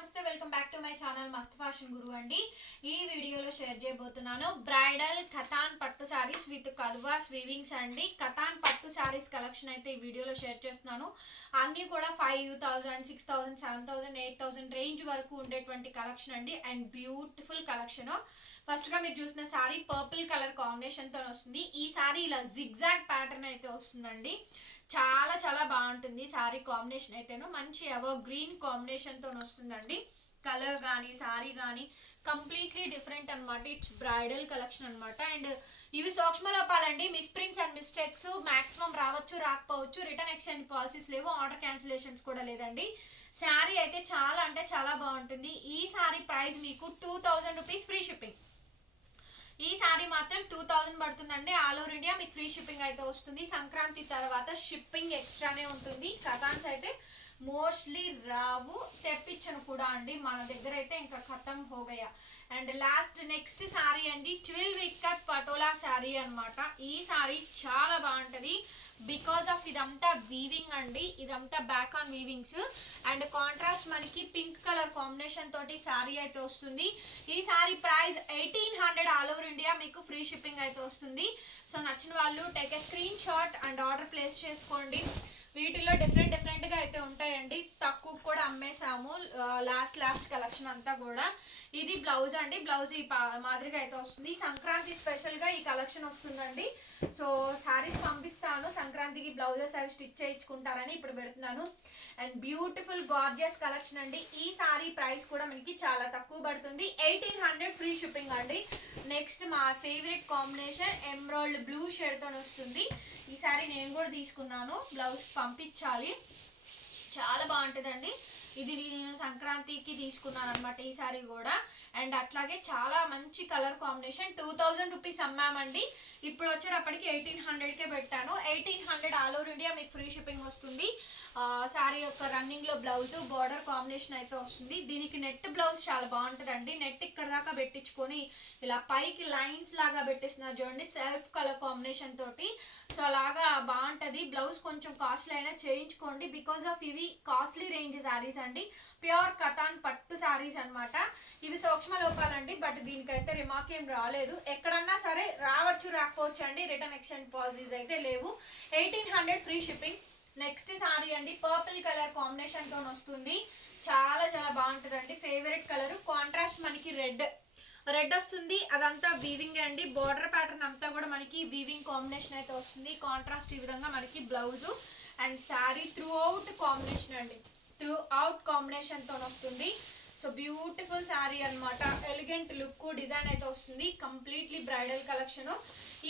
నమస్తే welcome back to my channel మస్త్ fashion గురు అండి. ఈ వీడియోలో షేర్ చేయబోతున్నాను బ్రైడల్ కథాన్ పట్టు సారీస్ విత్ కల్వాస్ వీవింగ్స్ అండి. కథాన్ పట్టు సారీస్ కలెక్షన్ అయితే ఈ వీడియోలో షేర్ చేస్తున్నాను. అన్నీ కూడా 5000, 6000, 7000, 8000 రేంజ్ వరకు ఉండేటువంటి కలెక్షన్ అండి. And beautiful collection. ఫస్ట్ గా మీరు చూసిన సారీ పర్పుల్ కలర్ కాంబినేషన్ తో వస్తుంది. ఈ సారీ ఇలా జిగ్జాగ్ ప్యాటర్న్ అయితే వస్తుందండి. చాలా చాలా బాగుంటుంది సారీ కాంబినేషన్ అయితేను. మంచి ఎవర్ గ్రీన్ కాంబినేషన్ తో వస్తుందండి. కలర్ కానీ సారీ కానీ కంప్లీట్లీ డిఫరెంట్ అనమాట. ఇట్స్ బ్రైడల్ కలెక్షన్ అనమాట. అండ్ ఇవి సూక్ష్మ లోపాలండి. మిస్ప్రింట్స్ అండ్ మిస్టేక్స్ మాక్సిమం రావచ్చు, రాకపోవచ్చు. రిటర్న్ ఎక్స్చేంజ్ పాలసీస్ లేవు, ఆర్డర్ క్యాన్సిలేషన్స్ కూడా లేదండి. శారీ అయితే చాలా అంటే చాలా బాగుంటుంది. ఈ సారీ ప్రైస్ మీకు 2000 రూపీస్ ఫ్రీ షిప్పింగ్. ఈ సారీ మాత్రం 2000 పడుతుందండి. ఆల్ ఓవర్ ఇండియా మీకు ఫ్రీ షిప్పింగ్ అయితే వస్తుంది. సంక్రాంతి తర్వాత షిప్పింగ్ ఎక్స్ట్రానే ఉంటుంది. కథాన్స్ అయితే మోస్ట్లీ రావు, తెప్పించను కూడా అండి. మన దగ్గర అయితే ఇంకా ఖతం హోగయా. అండ్ లాస్ట్ నెక్స్ట్ సారీ అండి 12 విక్కత్ పటోలా శారీ అనమాట. ఈ సారీ చాలా బాగుంటుంది బికాస్ ఆఫ్ ఇదంతా వీవింగ్ అండి. ఇదంతా బ్యాక్ ఆన్ వీవింగ్స్ అండ్ కాంట్రాస్ట్ మనకి పింక్ కలర్ కాంబినేషన్ తోటి సారీ అయితే వస్తుంది. ఈ sorry price 1800 all over India మీకు ఫ్రీ షిప్పింగ్ అయితే వస్తుంది. సో నచ్చిన వాళ్ళు take a screen shot and order place చేసుకోండి. వీటిలో డిఫరెంట్గా అయితే ఉంటాయండి. తక్కువ కూడా అమ్మేసాము లాస్ట్ కలెక్షన్ అంతా కూడా. ఇది బ్లౌజ్ అండి. బ్లౌజ్ ఈ మాదిరిగా అయితే వస్తుంది. సంక్రాంతి స్పెషల్గా ఈ కలెక్షన్ వస్తుందండి. సో శారీస్ పంపిస్తాను. సంక్రాంతికి బ్లౌజెస్ అవి స్టిచ్ చేయించుకుంటారని ఇప్పుడు పెడుతున్నాను. అండ్ బ్యూటిఫుల్ గార్జియస్ కలెక్షన్ అండి. ఈ సారీ ప్రైస్ కూడా మనకి చాలా తక్కువ పడుతుంది. 1800 ఫ్రీ షిప్పింగ్ అండి. నెక్స్ట్ మా favourite combination emerald blue shade తో వస్తుంది. ఈ సారీ నేను కూడా తీసుకున్నాను, బ్లౌజ్ పంపించాలి. చాలా బాగుంటుందండి. ఇది నేను సంక్రాంతికి తీసుకున్నాను అనమాట ఈ సారీ కూడా. అండ్ అట్లాగే చాలా మంచి కలర్ కాంబినేషన్. 2000 రూపీస్ అమ్మామండి. ఇప్పుడు వచ్చేటప్పటికి 1800కే పెట్టాను. 1800 ఆల్ ఓవర్ ఇండియా మీకు ఫ్రీ షిప్పింగ్ వస్తుంది. శారీ యొక్క రన్నింగ్ లో బ్లౌజ్ బార్డర్ కాంబినేషన్ అయితే వస్తుంది. దీనికి నెట్ బ్లౌజ్ చాలా బాగుంటుందండి. నెట్ ఇక్కడ దాకా పెట్టించుకొని ఇలా పైకి లైన్స్ లాగా పెట్టేస్తున్నారు చూడండి, సెల్ఫ్ కలర్ కాంబినేషన్ తోటి. సో అలాగా బాగుంటది. బ్లౌజ్ కొంచెం కాస్ట్లీ అయినా చేయించుకోండి బికాస్ ఆఫ్ ఇవి కాస్ట్లీ రేంజ్ శారీస్ అండి. ప్యూర్ కథాన్ పట్టు శారీస్ అనమాట. ఇవి సూక్ష్మ లోపాలండి. బట్ దీనికైతే రిమార్క్ ఏం రాలేదు. ఎక్కడన్నా సరే రావచ్చు, రాకపోవచ్చు అండి. రిటర్న్ ఎక్స్చేంజ్ పాలసీస్ అయితే లేవు. 1800 ఫ్రీ షిప్పింగ్. నెక్స్ట్ సారీ అండి పర్పుల్ కలర్ కాంబినేషన్ తో వస్తుంది. చాలా చాలా బాగుంటుందండి. Favourite colour. కాంట్రాస్ట్ మనకి రెడ్ వస్తుంది. అదంతా వీవింగ్ అండి. బార్డర్ ప్యాటర్న్ అంతా కూడా మనకి వీవింగ్ కాంబినేషన్ అయితే వస్తుంది. కాంట్రాస్ట్ ఈ విధంగా మనకి blouse and sari through out combination అండి. త్రూ అవుట్ కాంబినేషన్ తో వస్తుంది. సో బ్యూటిఫుల్ శారీ అనమాట. ఎలిగెంట్ లుక్ డిజైన్ అయితే వస్తుంది. Completely bridal collection.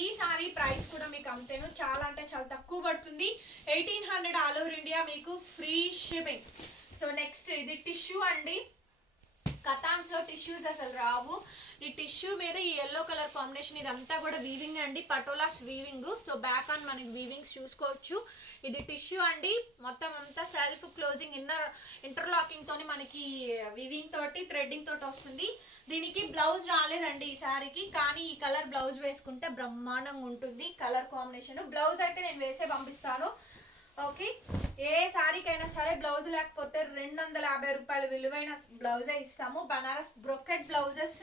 ఈ సారీ ప్రైస్ కూడా మీకు అంతేను, చాలా అంటే చాలా తక్కువ పడుతుంది. 1800 ఆల్ ఓవర్ ఇండియా మీకు ఫ్రీ షిప్పింగ్. సో నెక్స్ట్ ఇది టిష్యూ అండి. కథాన్స్ లో టిష్యూస్ అసలు రావు. ఈ టిష్యూ మీద ఈ ఎల్లో కలర్ కాంబినేషన్ ఇదంతా కూడా వీవింగ్ అండి. Patolas weaving. So back on మనకి వీవింగ్స్ చూసుకోవచ్చు. ఇది టిష్యూ అండి. మొత్తం అంతా సెల్ఫ్ క్లోజింగ్ ఇంటర్లాకింగ్ తోని మనకి వీవింగ్ తోటి థ్రెడ్డింగ్ తోటి వస్తుంది. దీనికి బ్లౌజ్ రాలేదండి ఈ సారీకి, కానీ ఈ కలర్ బ్లౌజ్ వేసుకుంటే బ్రహ్మాండంగా ఉంటుంది. కలర్ కాంబినేషన్ బ్లౌజ్ అయితే నేను వేసే పంపిస్తాను. ఓకే, ఏ సారీకైనా సరే బ్లౌజ్ లేకపోతే 250 రూపాయలు విలువైన బ్లౌజే ఇస్తాము. బనారస్ బ్రొకెట్ బ్లౌజెస్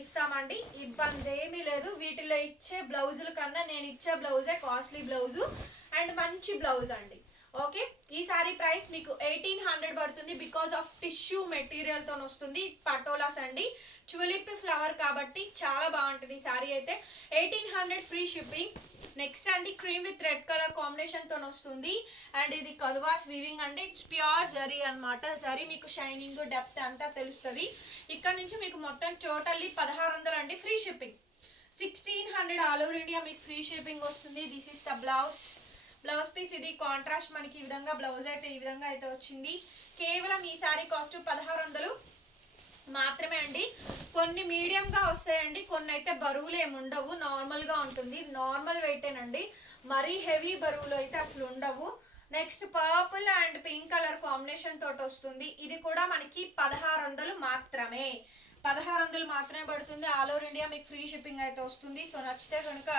ఇస్తామండి. ఇబ్బంది ఏమీ లేదు. వీటిలో ఇచ్చే బ్లౌజుల కన్నా నేను ఇచ్చే బ్లౌజే కాస్ట్లీ బ్లౌజు అండ్ మంచి బ్లౌజ్ అండి. ఓకే, ఈ సారీ ప్రైస్ మీకు 1800 పడుతుంది బికాస్ ఆఫ్ టిష్యూ మెటీరియల్ తో వస్తుంది. పటోలాస్ అండి. ట్యూలిప్ ఫ్లవర్ కాబట్టి చాలా బాగుంటుంది సారీ అయితే. 1800 ఫ్రీ షిప్పింగ్. నెక్స్ట్ అండి cream with red colour combination తో వస్తుంది. అండ్ ఇది కల్వాస్ వీవింగ్ అండి. ఇట్స్ ప్యూర్ జరీ అనమాట. జరీ మీకు షైనింగ్ డెప్త్ అంతా తెలుస్తుంది. ఇక్కడ నుంచి మీకు మొత్తం టోటల్లీ 1600 అండి free shipping. 1600 all over India మీకు ఫ్రీ షిప్పింగ్ వస్తుంది. This is the blouse piece. ఇది కాంట్రాస్ట్ మనకి ఈ విధంగా బ్లౌజ్ అయితే ఈ విధంగా అయితే వచ్చింది. కేవలం ఈ సారీ కాస్ట్ 1600 మాత్రమే అండి. కొన్ని మీడియంగా వస్తాయండి, కొన్ని అయితే బరువులు ఏమి ఉండవు, నార్మల్గా ఉంటుంది. నార్మల్ వెయిటేనండి, మరీ హెవీ బరువులు అయితే అసలు ఉండవు. Next purple and pink colour combination తోటి వస్తుంది. ఇది కూడా మనకి 1600 మాత్రమే. 1600 మాత్రమే పడుతుంది. ఆల్ ఓవర్ ఇండియా మీకు ఫ్రీ షిప్పింగ్ అయితే వస్తుంది. సో నచ్చితే కనుక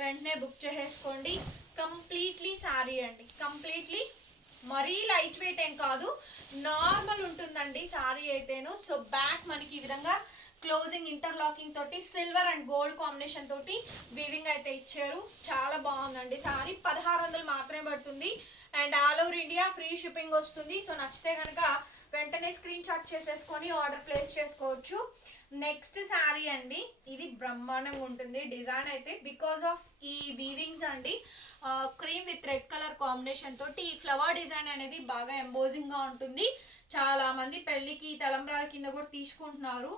వెంటనే బుక్ చేసేసుకోండి. కంప్లీట్లీ సారీ అండి. కంప్లీట్లీ మరీ లైట్ వెయిట్ ఏం కాదు, నార్మల్ ఉంటుందండి సారీ అయితేను. సో బ్యాక్ మనకి ఈ విధంగా క్లోజింగ్ ఇంటర్లాకింగ్ తోటి సిల్వర్ అండ్ గోల్డ్ కాంబినేషన్ తోటి వీవింగ్ అయితే ఇచ్చారు. చాలా బాగుందండి సారీ. 1600 మాత్రమే పడుతుంది and all over India free shipping వస్తుంది. సో నచ్చితే కనుక వెంటనే స్క్రీన్ షాట్ చేసేసుకొని ఆర్డర్ ప్లేస్ చేసుకోవచ్చు. నెక్స్ట్ శారీ అండి, ఇది బ్రహ్మాండంగా ఉంటుంది డిజైన్ అయితే బికాస్ ఆఫ్ ఈ వీవింగ్స్ అండి. Cream with red colour combination తోటి ఈ ఫ్లవర్ డిజైన్ అనేది బాగా ఎంబోజింగ్ గా ఉంటుంది. చాలా మంది పెళ్లికి తలంబ్రాల కింద కూడా తీసుకుంటున్నారు.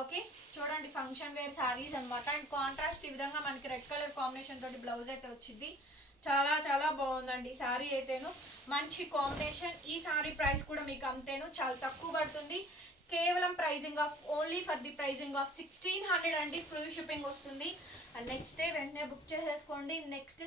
ఓకే, చూడండి ఫంక్షన్ వేర్ శారీస్ అనమాట. అండ్ కాంట్రాస్ట్ ఈ విధంగా మనకి రెడ్ కలర్ కాంబినేషన్ తోటి బ్లౌజ్ అయితే వచ్చింది. చాలా చాలా బాగుందండి శారీ అయితేను, మంచి కాంబినేషన్. ఈ శారీ ప్రైస్ కూడా మీకు అంతేను, చాలా తక్కువ పడుతుంది. కేవలం pricing of only for the pricing of 1600 అండి, ఫ్రీ షిప్పింగ్ వస్తుంది. అండ్ నెక్స్ట్ డే వెంటనే బుక్ చేసేసుకోండి. నెక్స్ట్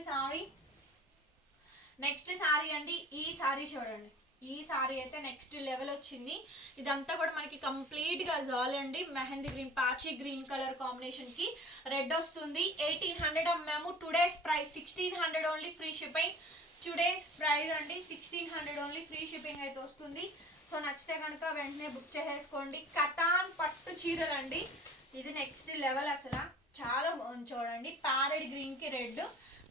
శారీ అండి, ఈ శారీ చూడండి. ఈ శారీ అయితే నెక్స్ట్ లెవెల్ వచ్చింది. ఇదంతా కూడా మనకి కంప్లీట్ గా జాల్ అండి, మెహందీ గ్రీన్ పాచి గ్రీన్ కలర్ కాంబినేషన్ కి రెడ్ వస్తుంది. 1800 అమ్మాము. Today's price 1600 only, free shipping. Today's price అండి 1600 ఓన్లీ, ఫ్రీ షిప్పింగ్ అయితే వస్తుంది. సో నచ్చితే కనుక వెంటనే బుక్ చేసేసుకోండి. కతాన్ పట్టు చీరలు అండి, ఇది నెక్స్ట్ లెవెల్ అసలు. చాలా బాగుంది చూడండి, ప్యారెడ్ గ్రీన్ కి రెడ్,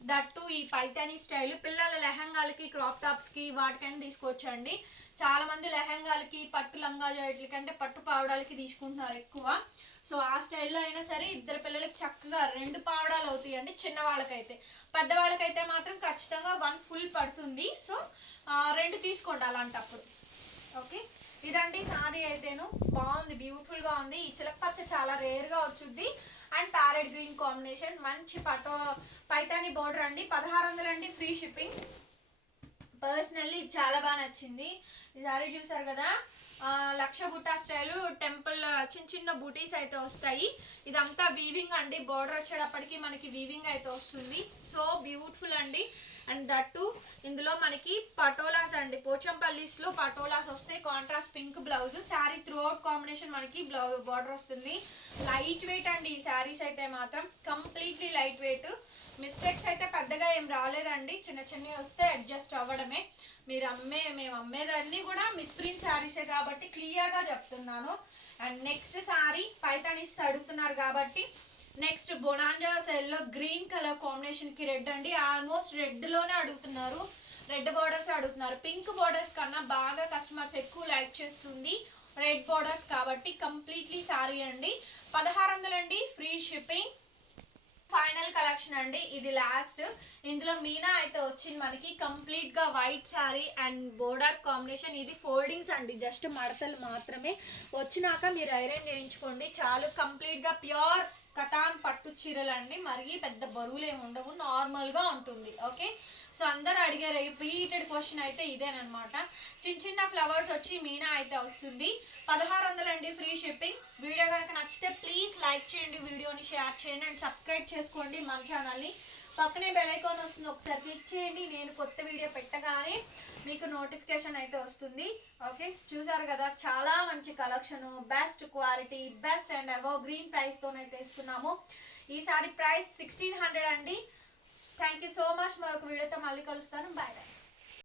దట్టు ఈ పైతానీ స్టైల్. పిల్లల లెహంగాలకి క్రాప్ టాప్స్ కి వాటికైనా తీసుకోవచ్చండి. చాలా మంది లెహంగాలకి పట్టు లంగా జాకెట్ల కంటే పట్టు పావడాలకి తీసుకుంటున్నారు ఎక్కువ. సో ఆ స్టైల్లో అయినా సరే ఇద్దరు పిల్లలకి చక్కగా 2 పావడాలు అవుతాయండి. చిన్న వాళ్ళకైతే, పెద్దవాళ్ళకైతే మాత్రం ఖచ్చితంగా 1 ఫుల్ పడుతుంది. సో 2 తీసుకోండి అలాంటప్పుడు. ఓకే, ఇదండి సారీ అయితేను, బాగుంది, బ్యూటిఫుల్ గా ఉంది. ఈ చిలక పచ్చ చాలా రేర్ గా వచ్చుద్ది. అండ్ ప్యారెట్ గ్రీన్ కాంబినేషన్, మంచి పైతాని బోర్డర్ అండి. 1600 అండి, ఫ్రీ షిప్పింగ్. పర్సనల్లీ చాలా బాగా నచ్చింది. ఈ సారీ చూసారు కదా, లక్ష బుట్టా స్టైల్ టెంపుల్ చిన్న చిన్న బూటీస్ అయితే వస్తాయి. ఇదంతా వీవింగ్ అండి, బోర్డర్ వచ్చేటప్పటికి మనకి వీవింగ్ అయితే వస్తుంది. సో బ్యూటిఫుల్ అండి. అండ్ దట్టు ఇందులో మనకి పటోలాస్ అండి, పోచంపల్లిస్ లో పటోలాస్ వస్తాయి. Contrast pink blouse, sari through out combination మనకి బార్డర్ వస్తుంది. లైట్ వెయిట్ అండి ఈ శారీస్ అయితే మాత్రం, కంప్లీట్లీ లైట్ వెయిట్. మిస్టేక్స్ అయితే పెద్దగా ఏం రాలేదండి, చిన్న చిన్నవి వస్తే అడ్జస్ట్ అవ్వడమే. మేము అమ్మేదాన్ని కూడా మిస్ప్రింట్ శారీసే కాబట్టి క్లియర్ గా చెప్తున్నాను. అండ్ నెక్స్ట్ శారీ పైతానీస్ అడుగుతున్నారు కాబట్టి, నెక్స్ట్ బొనాంజా సెల్లో గ్రీన్ కలర్ కాంబినేషన్ కి రెడ్ అండి. ఆల్మోస్ట్ రెడ్ లోనే అడుగుతున్నారు, రెడ్ బోర్డర్స్ అడుగుతున్నారు. పింక్ బోర్డర్స్ కన్నా బాగా కస్టమర్స్ ఎక్కువ లైక్ చేస్తుంది రెడ్ బోర్డర్స్ కాబట్టి. కంప్లీట్లీ సారీ అండి, 1600 అండి, ఫ్రీ షిప్పింగ్. ఫైనల్ కలెక్షన్ అండి, ఇది లాస్ట్. ఇందులో మీనా అయితే వచ్చింది మనకి, కంప్లీట్ గా white sari and border combination. ఇది ఫోల్డింగ్స్ అండి, జస్ట్ మడతలు మాత్రమే. వచ్చినాక మీరు ఐరన్ చేయించుకోండి చాలు. కంప్లీట్ గా ప్యూర్ కతాన్ పట్టు చీరలు అండి, మరీ పెద్ద బరువులు ఏమి ఉండవు, నార్మల్ గా ఉంటుంది. ఓకే, సో అందరూ అడిగారు రిపీటెడ్ క్వశ్చన్ అయితే ఇదేనమాట. చిన్న చిన్న ఫ్లవర్స్ వచ్చి మీనా అయితే వస్తుంది. 1600 అండి, ఫ్రీ షిప్పింగ్. వీడియో కనుక నచ్చితే ప్లీజ్ లైక్ చేయండి, వీడియోని షేర్ చేయండి అండ్ సబ్స్క్రైబ్ చేసుకోండి మన ఛానల్ని. పక్కనే బెల్ ఐకాన్ వస్తుంది, ఒకసారి క్లిక్ చేయండి. నేను కొత్త వీడియో పెట్టగానే మీకు నోటిఫికేషన్ అయితే వస్తుంది. ఓకే, చూసారు కదా, చాలా మంచి collection, best quality, best and above green ప్రైస్తోనైతే ఇస్తున్నాము. ఈసారి ప్రైస్ 1600 అండి. Thank you so much. మరొక వీడియోతో మళ్ళీ కలుస్తాను. Bye bye.